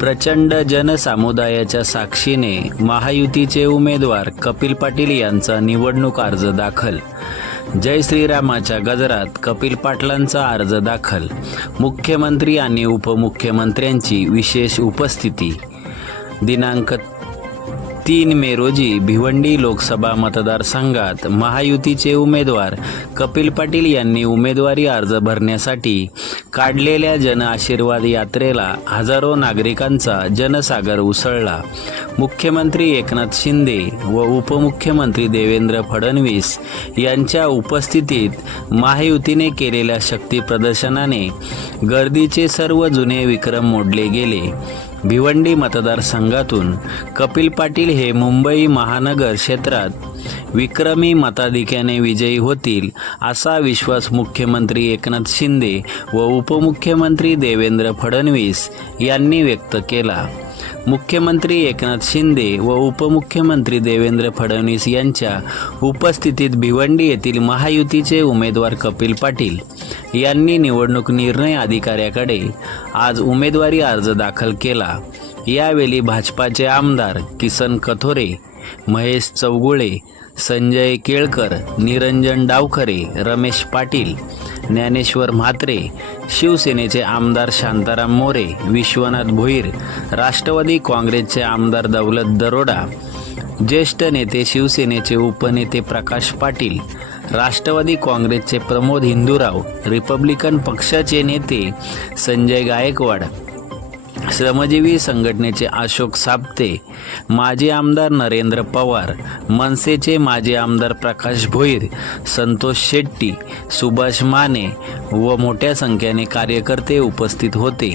प्रचंड जनसामुदायाच्या साक्षीने महायुतीचे उमेदवार कपिल पाटील यांचा निवडणूक अर्ज दाखल. जय श्रीरामाच्या गजरात कपिल पाटलांचा अर्ज दाखल. मुख्यमंत्री आणि उपमुख्यमंत्र्यांची विशेष उपस्थिती. दिनांक तीन मे रोजी भिवंडी लोकसभा मतदारसंघात महायुतीचे उमेदवार कपिल पाटील यांनी उमेदवारी अर्ज भरण्यासाठी काढलेल्या जन आशीर्वाद यात्रेला हजारो नागरिकांचा जनसागर उसळला. मुख्यमंत्री एकनाथ शिंदे व उपमुख्यमंत्री देवेंद्र फडणवीस यांच्या उपस्थितीत महायुतीने केलेल्या शक्ती प्रदर्शनाने गर्दीचे सर्व जुने विक्रम मोडले गेले. भिवंडी मतदारसंघातून कपिल पाटील हे मुंबई महानगर क्षेत्रात विक्रमी मताधिक्याने विजयी होतील असा विश्वास मुख्यमंत्री एकनाथ शिंदे व उपमुख्यमंत्री देवेंद्र फडणवीस यांनी व्यक्त केला. मुख्यमंत्री एकनाथ शिंदे व उपमुख्यमंत्री देवेंद्र फडणवीस यांच्या उपस्थितीत भिवंडी येथील महायुतीचे उमेदवार कपिल पाटील यांनी निवडणूक निर्णय अधिकाऱ्याकडे आज उमेदवारी अर्ज दाखल केला. यावेळी भाजपाचे आमदार किसन कथोरे महेश चौगुळे संजय केळकर निरंजन डावखरे रमेश पाटील ज्ञानेश्वर म्हात्रे शिवसेनेचे आमदार शांताराम मोरे विश्वनाथ भोईर राष्ट्रवादी काँग्रेसचे आमदार दौलत दरोडा ज्येष्ठ नेते शिवसेनेचे उपनेते प्रकाश पाटील राष्ट्रवादी काँग्रेसचे प्रमोद हिंदूराव रिपब्लिकन पक्षाचे नेते संजय गायकवाड श्रमजीवी संघटनेचे अशोक साप्ते माजी आमदार नरेंद्र पवार मनसेचे माजी आमदार प्रकाश भोईर संतोष शेट्टी सुभाष माने व मोठ्या संख्येने कार्यकर्ते उपस्थित होते.